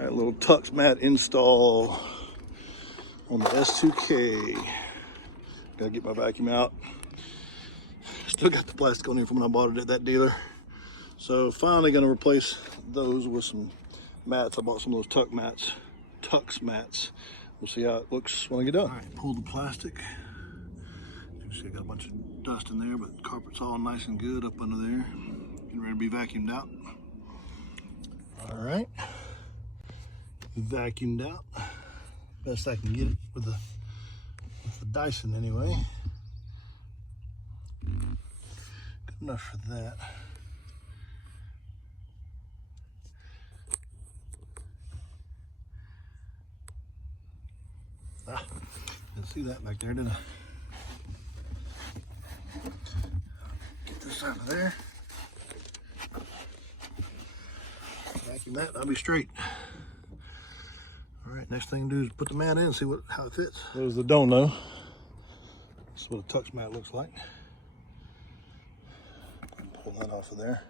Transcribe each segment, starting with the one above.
All right, little Tuxmat install on the S2K. Gotta get my vacuum out. Still got the plastic on here from when I bought it at that dealer. So finally gonna replace those with some mats. I bought some of those TUXMATS. We'll see how it looks when I get done. All right, pull the plastic. You can see I got a bunch of dust in there, but the carpet's all nice and good up under there. Getting ready to be vacuumed out. All right, vacuumed out. Best I can get it with the Dyson anyway. Good enough for that. Didn't see that back there, did I? Get this out of there. Vacuum that, I'll be straight. All right, next thing to do is put the mat in and see how it fits. Those that don't know, this is what a Tuxmat looks like. Pull that off of there.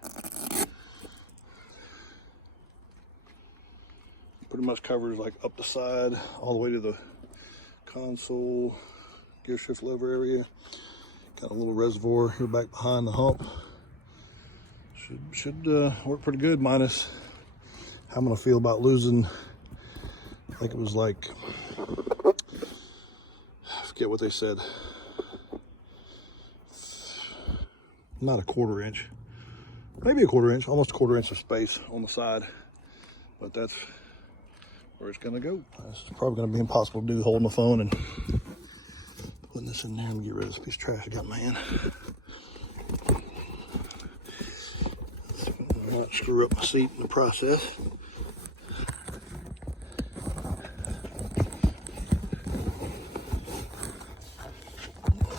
Pretty much covers like up the side, all the way to the console, gear shift lever area. Got a little reservoir here back behind the hump. Should work pretty good, minus how I'm gonna feel about losing, I think it was like, I forget what they said, not a quarter inch, maybe a quarter inch, almost a quarter inch of space on the side, but that's where it's gonna go. It's probably gonna be impossible to do holding the phone and putting this in there and get rid of this piece of trash I got in my hand. Not screw up my seat in the process.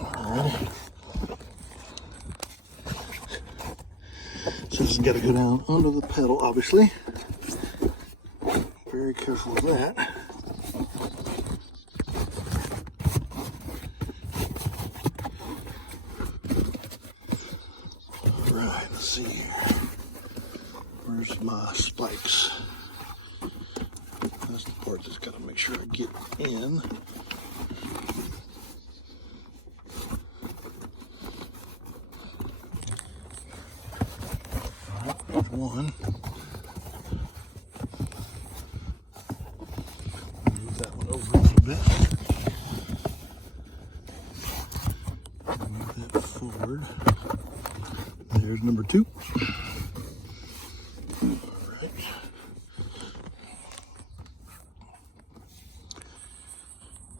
Alright. So this has got to go down under the pedal, obviously. Very careful with that. All right, let's see here. Where's my spikes? That's the part that's got to make sure I get in. All right, there's one. Move that one over a little bit. Move that forward. There's number two.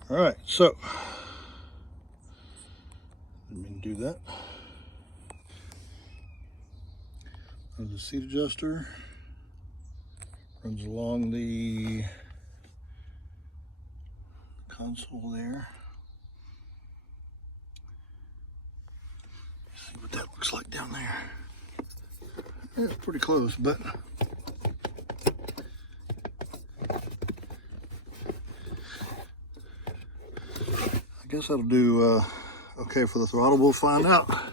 All right, so let me do that. There's the seat adjuster, runs along the console there. Let's see what that looks like down there. Yeah, it's pretty close, but I guess that'll do okay for the throttle. We'll find out. Kind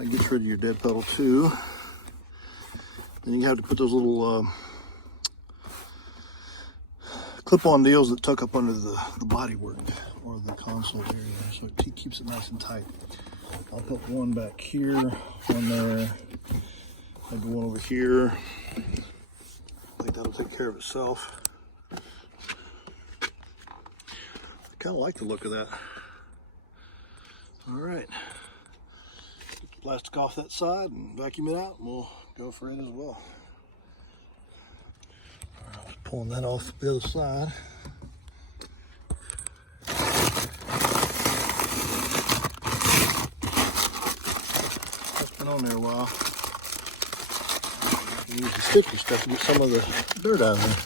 of gets rid of your dead pedal too. Then you have to put those little clip-on deals that tuck up under the bodywork or the console area, so it keeps it nice and tight. I'll put one back here, one there, maybe one over here. I think that'll take care of itself. I kind of like the look of that. All right, get the plastic off that side and vacuum it out, and we'll go for it as well. All right, just pulling that off the other side. That's been on there a while. Use the sticky stuff to get some of the dirt out of there.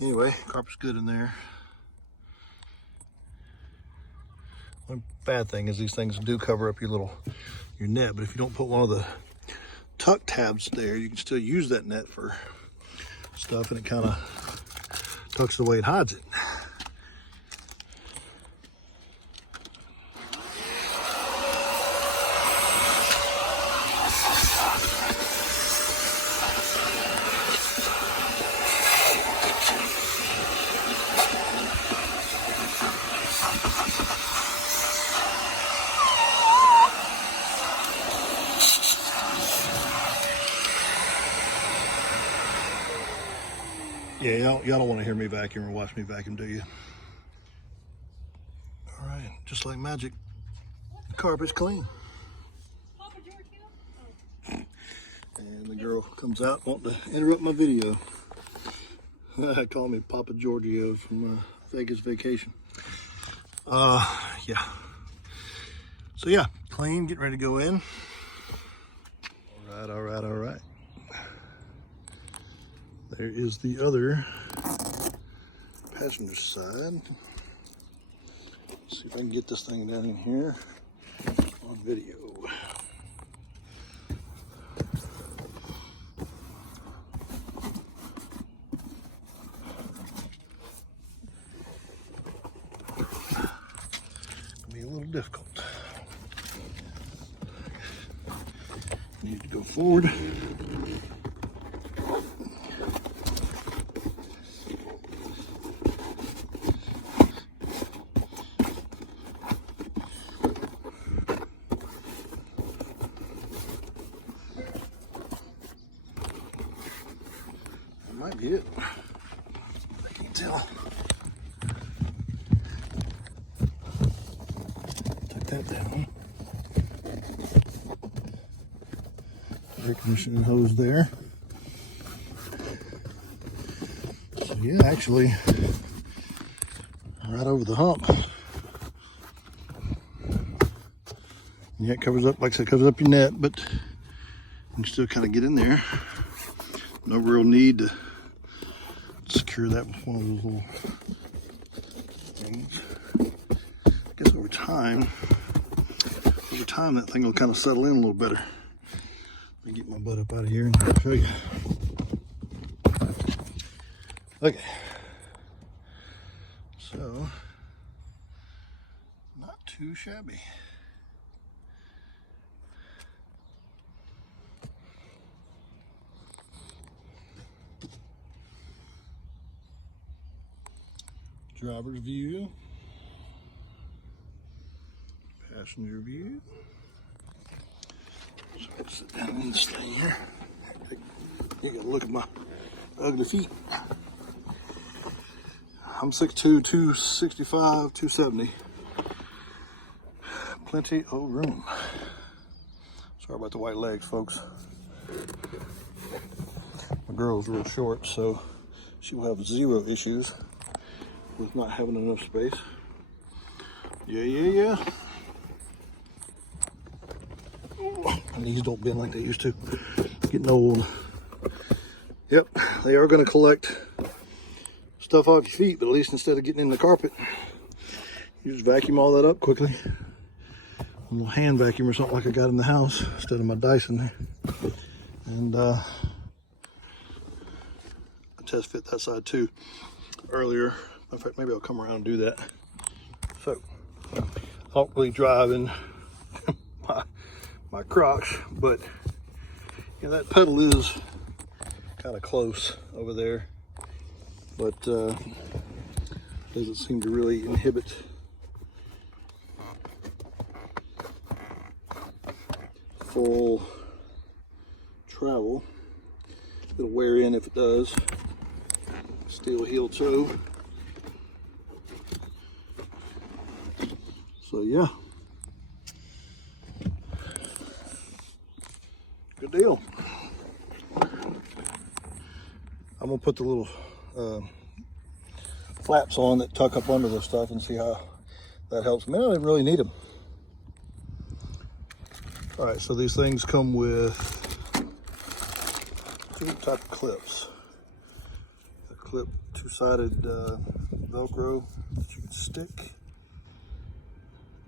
Anyway, carpet's good in there. One bad thing is these things do cover up your net, but if you don't put one of the tuck tabs there, you can still use that net for stuff, and it kind of tucks it away and hides it. Yeah, y'all don't want to hear me vacuum or watch me vacuum, do you? All right, just like magic, the carpet's clean. And the girl comes out wanting to interrupt my video. Call me Papa Giorgio from Vegas vacation. Yeah. So yeah, clean, getting ready to go in. All right. There is the other passenger side. Let's see if I can get this thing down in here on video. It'll be a little difficult. Need to go forward. That might be it. I can't tell. Tuck that down. Air conditioning hose there. So yeah, actually, right over the hump. Yeah, it covers up, like I said, covers up your net, but you can still kind of get in there. No real need to secure that with one of those little things. I guess over time that thing will kind of settle in a little better. Let me get my butt up out of here and show you. Okay. So, not too shabby. Driver's view. Passenger view. So let's sit down in this thing here. You gotta look at my ugly feet. I'm 6'2", 265, 270. Plenty of room. Sorry about the white legs, folks. My girl's real short, so she will have zero issues with not having enough space. Yeah. My knees don't bend like they used to. Getting old. Yep, they are going to collect stuff off your feet, but at least instead of getting in the carpet, you just vacuum all that up quickly. A little hand vacuum or something like I got in the house instead of my Dyson. And I test fit that side too earlier. In fact, maybe I'll come around and do that. So, I don't really drive in my Crocs, but you know, that pedal is kind of close over there, but doesn't seem to really inhibit full travel. It'll wear in if it does. Steel heel toe. So yeah, good deal. I'm gonna put the little flaps on that tuck up under this stuff and see how that helps me. I don't really need them. All right, so these things come with two type of clips. A clip, two-sided Velcro that you can stick.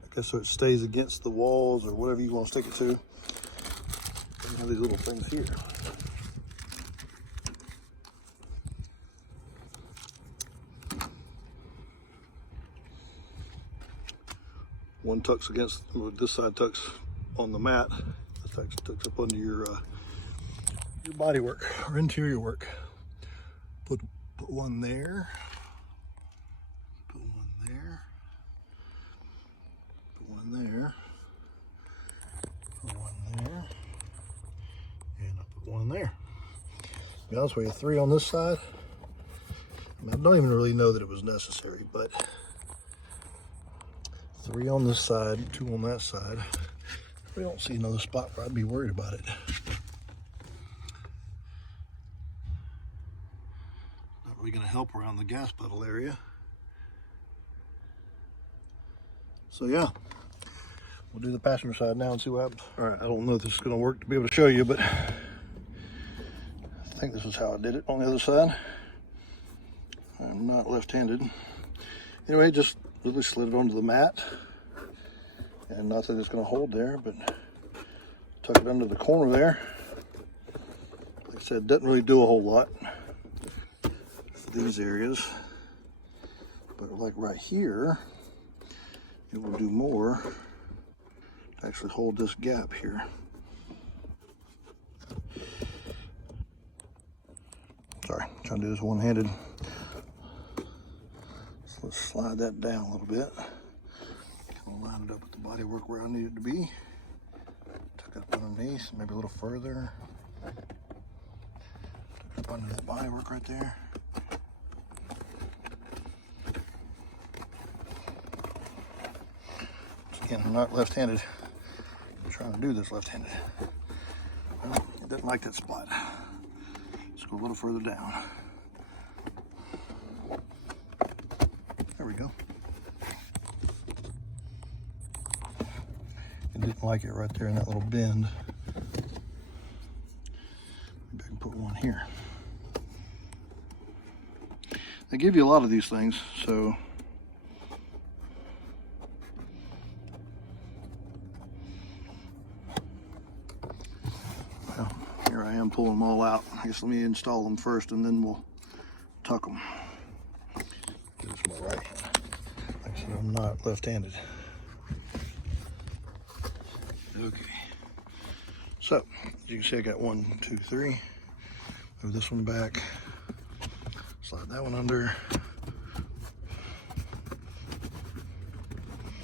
I guess so it stays against the walls or whatever you want to stick it to. And you have these little things here. One tucks against, this side tucks on the mat. This tucks up under your body work or interior work. Put one there. Put one there. Put one there. Put one there. And I put one there. To be honest with you, 3 on this side I don't even really know that it was necessary, but 3 on this side, 2 on that side. We don't see another spot where I'd be worried about it. Not really going to help around the gas pedal area. So yeah, we'll do the passenger side now and see what happens. All right, I don't know if this is going to work to be able to show you, but I think this is how I did it on the other side. I'm not left-handed. Anyway, just really slid it onto the mat. And not that it's going to hold there, but tuck it under the corner there. Like I said, doesn't really do a whole lot for these areas. But like right here, it will do more to actually hold this gap here. Sorry, I'm trying to do this one-handed. So let's slide that down a little bit. Line it up with the body work where I need it to be. Tuck it up underneath, maybe a little further. Tuck it up under the body work right there. Again, I'm not left-handed. I'm trying to do this left-handed. Well, it doesn't like that spot. Let's go a little further down. There we go. Didn't like it right there in that little bend. Maybe I can put one here. They give you a lot of these things, so well, here I am pulling them all out. I guess let me install them first and then we'll tuck them. This is my right hand. Like I said, I'm not left-handed. Okay, so as you can see, I got 1, 2, 3. Move this one back, slide that one under.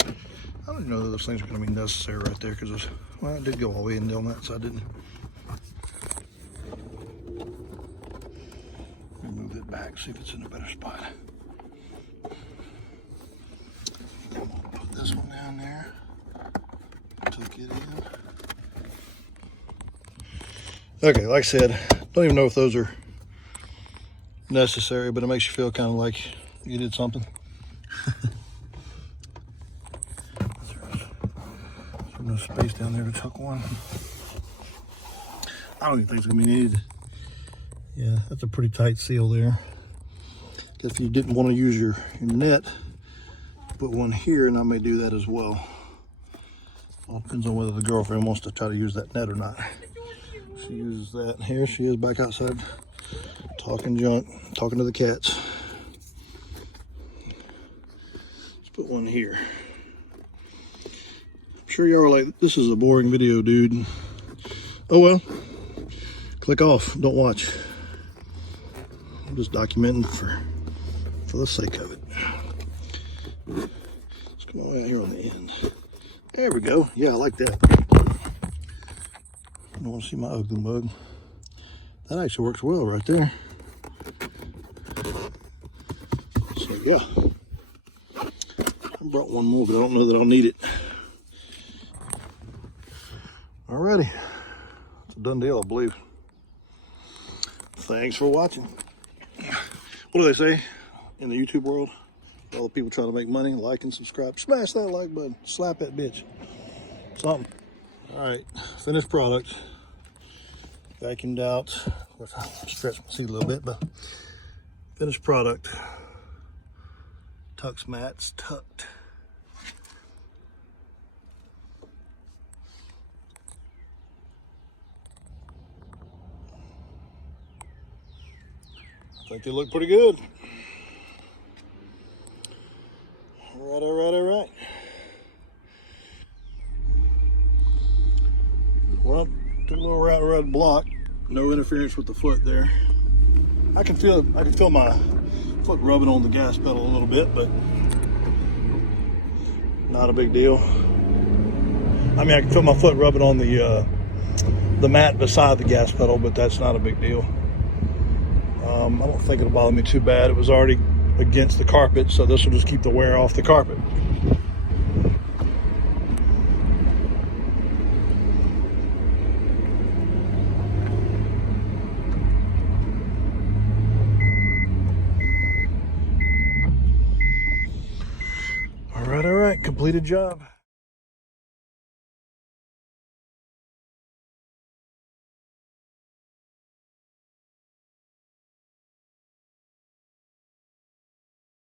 I don't even know that those things are going to be necessary right there because, well, it did go all the way in on that side, didn't it? Let me move it back, see if it's in a better spot. Put this one down there. Tuck it in. Okay, like I said, don't even know if those are necessary, but it makes you feel kind of like you did something. There's no space down there to tuck one. I don't even think it's gonna be needed. Yeah, that's a pretty tight seal there. Guess if you didn't want to use your net, put one here, and I may do that as well. All depends on whether the girlfriend wants to try to use that net or not. She uses that. Here she is back outside talking junk, talking to the cats. Let's put one here. I'm sure y'all are like, this is a boring video, dude. Oh well. Click off. Don't watch. I'm just documenting for the sake of it. Let's come all the way out here on the end. There we go. Yeah, I like that. You don't want to see my ugly mug. That actually works well right there. So yeah. I brought one more, but I don't know that I'll need it. Alrighty. It's a done deal, I believe. Thanks for watching. What do they say in the YouTube world? All the people trying to make money, like and subscribe. Smash that like button. Slap that bitch. Something. All right, finished product. Vacuumed out. Of course, I stretched my seat a little bit, but finished product. TUXMATS tucked. I think they look pretty good. All right. Well, took a little route around the block. No interference with the foot there. I can feel my foot rubbing on the gas pedal a little bit, but not a big deal. I mean, I can feel my foot rubbing on the mat beside the gas pedal, but that's not a big deal. I don't think it'll bother me too bad. It was already against the carpet, so this will just keep the wear off the carpet. All right, completed job.